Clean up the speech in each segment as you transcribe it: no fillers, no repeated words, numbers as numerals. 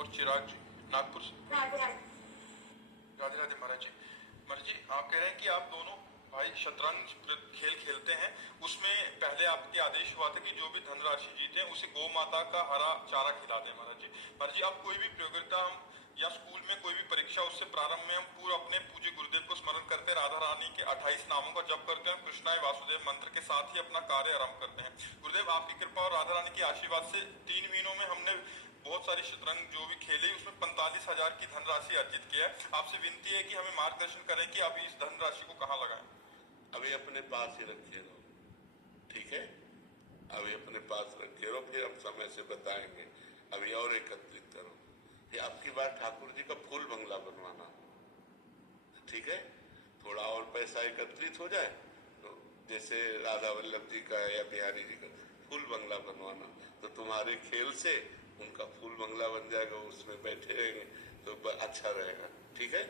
और चिराग जी नागपुर से। राधे राधे महाराज जी। महाराज जी आप कह रहे हैं कि आप दोनों भाई शतरंज खेल खेलते हैं, उसमें पहले आपके आदेश हुआ था कि जो भी धनराशि जीते उसे गौ माता का हरा चारा खिला दें। महाराज जी, अब कोई भी प्रतियोगिता हम या स्कूल में कोई भी परीक्षा, उससे प्रारंभ में हम पूरा अपने पूज्य गुरुदेव को स्मरण करते राधा रानी के 28 नामों का जप करते हैं, कृष्णाय वासुदेव मंत्र के साथ ही अपना कार्य आरंभ करते हैं। गुरुदेव आपकी कृपा और राधा रानी के आशीर्वाद से 3 महीनों में हमने बहुत सारी शतरंज जो भी खेले उसमें 45,000 की धनराशि अर्जित किया है। आपसे विनती है कि हमें मार्गदर्शन करें कि अब इस धनराशि को कहाँ लगाएं। अभी अपने पास ही रखे रहो, ठीक है? अभी अपने पास रखे रहो, फिर हम समय से बताएंगे। अभी और एकत्रित करो। ये आपकी बात ठाकुर जी का फूल बंगला बनवाना, ठीक है? थोड़ा और पैसा एकत्रित हो जाए तो जैसे राधा वल्लभ जी का या बिहारी जी का फूल बंगला बनवाना, तो तुम्हारे खेल से उनका फूल बंगला बन जाएगा, उसमें बैठे रहेंगे तो अच्छा रहेगा, ठीक है?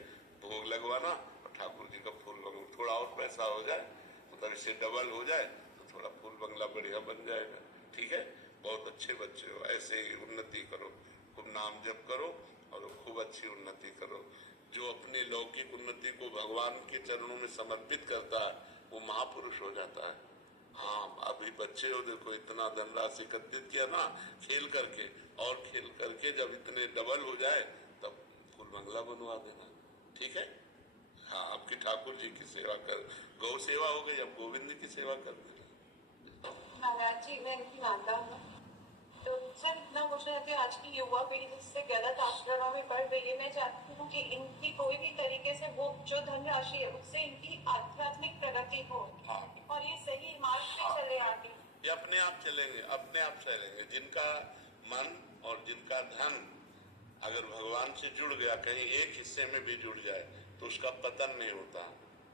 भोग लगवाना और ठाकुर जी का फूल बंगला, थोड़ा और पैसा हो जाए मतलब इससे डबल हो जाए तो थोड़ा फूल बंगला बढ़िया बन जाएगा, ठीक है? बहुत अच्छे बच्चे हो, ऐसे ही उन्नति करो, खूब नाम जप करो और खूब अच्छी उन्नति करो। जो अपनी लौकिक उन्नति को भगवान के चरणों में समर्पित करता है वो महापुरुष हो जाता है। हाँ, अभी बच्चे हो, देखो इतना धनराशि एकत्रित किया ना खेल करके, और खेल करके जब इतने डबल हो जाए तब फूल बंगला बनवा देना, ठीक है? हाँ, आपकी ठाकुर जी की सेवा कर, गौ सेवा हो गई, अब गोविंद की सेवा कर देना। महाराज जी मैं इनकी मानता हूँ, तो सर इतना पूछ रहे थे, आज की युवा पीढ़ी जिससे गलत आचरणों में बढ़ रही है, मैं चाहती हूँ कि इनकी कोई भी तरीके से वो जो धनराशि है उससे इनकी आध्यात्मिक प्रगति हो। हाँ। और ये सही मार्ग पे चले आगे। ये अपने आप चलेंगे, अपने आप चलेंगे। जिनका मन और जिनका धन अगर भगवान से जुड़ गया, कहीं एक हिस्से में भी जुड़ जाए तो उसका पतन नहीं होता।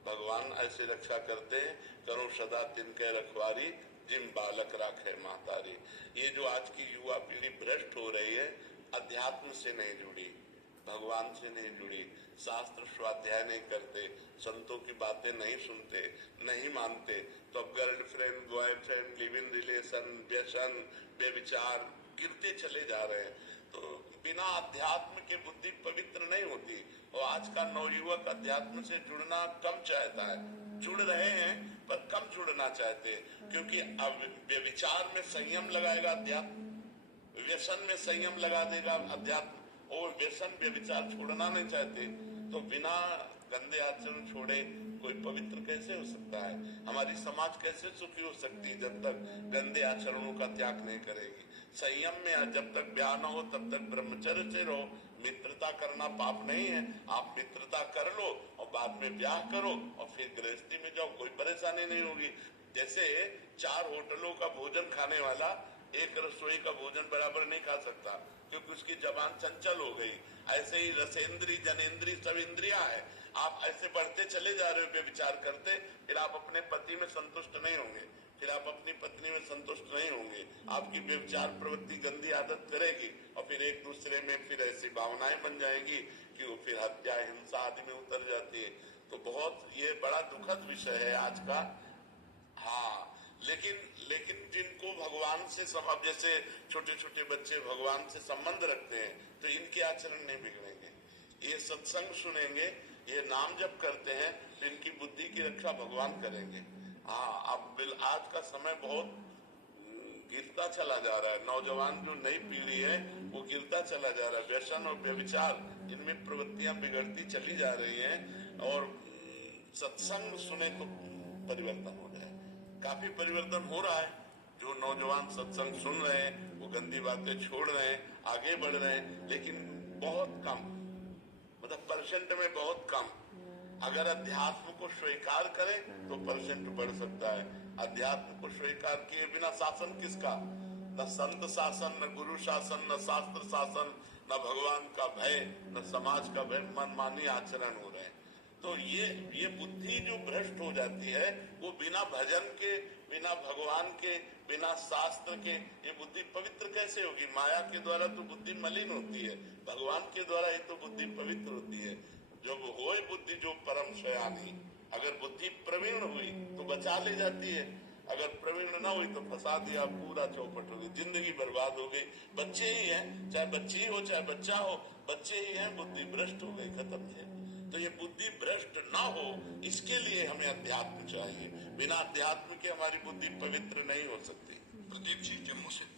भगवान ऐसे रक्षा करते हैं, करो सदा तिनके रखवारी, जिम बालक राखे महतारी। ये जो आज की युवा पीढ़ी भ्रष्ट हो रही है, अध्यात्म से नहीं जुड़ी, भगवान से नहीं जुड़ी, शास्त्र स्वाध्याय नहीं करते, संतों की बातें नहीं सुनते, नहीं मानते, तो अब girlfriend, boyfriend, live in relation, व्यसन, बेविचार गिरते चले जा रहे हैं। तो बिना अध्यात्म के बुद्धि पवित्र नहीं होती। और आज का नवयुवक अध्यात्म से जुड़ना कम चाहता है, जुड़ रहे हैं पर कम जुड़ना चाहते हैं, क्योंकि अब व्यभिचार में संयम लगाएगा अध्यात्म, व्यसन में संयम लगा देगा अध्यात्म, और व्यसन व्यभिचार छोड़ना नहीं चाहते। तो बिना गंदे आचरण छोड़े कोई पवित्र कैसे हो सकता है? हमारी समाज कैसे सुखी हो सकती है जब तक गंदे आचरणों का त्याग नहीं करेगी? संयम में जब तक ब्याह न हो तब तक ब्रह्मचर्य से रहो। मित्रता करना पाप नहीं है, आप मित्रता कर लो और बाद में ब्याह करो और फिर गृहस्थी में जाओ, कोई परेशानी नहीं होगी। जैसे 4 होटलों का भोजन खाने वाला एक रसोई का भोजन बराबर नहीं खा सकता, क्योंकि उसकी जबान चंचल हो गई। ऐसे ही रसेंद्री जनेन्द्री सब इंद्रियां है। आप ऐसे बढ़ते चले जा रहे हो व्यभिचार करते, फिर आप अपने पति में संतुष्ट नहीं होंगे, फिर आप अपनी पत्नी में संतुष्ट नहीं होंगे, आपकी व्यभिचार प्रवृत्ति गंदी आदत करेगी और फिर एक दूसरे में फिर ऐसी भावनाएं बन जाएंगी कि वो फिर हत्या हिंसा आदि में उतर जाती है। तो बहुत ये बड़ा दुखद विषय है आज का। हाँ, लेकिन जिनको भगवान से अब जैसे छोटे छोटे बच्चे भगवान से संबंध रखते हैं तो इनके आचरण नहीं बिगड़ेंगे। ये सत्संग सुनेंगे, ये नाम जप करते हैं तो इनकी बुद्धि की रक्षा भगवान करेंगे। हाँ, अब आज का समय बहुत गिरता चला जा रहा है। नौजवान जो नई पीढ़ी है वो गिरता चला जा रहा है। व्यसन और व्यभिचार इनमें प्रवृत्तियां बिगड़ती चली जा रही हैं। और सत्संग सुने तो परिवर्तन हो जाए। काफी परिवर्तन हो रहा है। जो नौजवान सत्संग सुन रहे हैं वो गंदी बातें छोड़ रहे हैं, आगे बढ़ रहे हैं, लेकिन बहुत कम, मतलब परसेंट में बहुत कम। अगर अध्यात्म को स्वीकार करें तो परसेंट बढ़ सकता है। अध्यात्म को स्वीकार किए बिना शासन किसका? न संत शासन, न गुरु शासन, न शास्त्र शासन, न भगवान का भय, न समाज का भय, मनमानी आचरण हो रहे हैं। तो ये बुद्धि जो भ्रष्ट हो जाती है वो बिना भजन के, बिना भगवान के, बिना शास्त्र के ये बुद्धि पवित्र कैसे होगी? माया के द्वारा तो बुद्धि मलिन होती है, भगवान के द्वारा ही तो बुद्धि पवित्र होती है। जब होए बुद्धि जो परम सयानी, अगर बुद्धि प्रवीण हुई तो बचा ले जाती है। अगर प्रवीण न हुई तो फंसा दिया, पूरा चौपट हो गई, जिंदगी बर्बाद हो गई। बच्चे ही हैं, चाहे बच्ची हो चाहे बच्चा हो, बच्चे ही हैं, बुद्धि भ्रष्ट हो गई, खत्म थे। तो ये बुद्धि भ्रष्ट ना हो, इसके लिए हमें अध्यात्म चाहिए। बिना अध्यात्म के हमारी बुद्धि पवित्र नहीं हो सकती। प्रदीप जी जम्मू से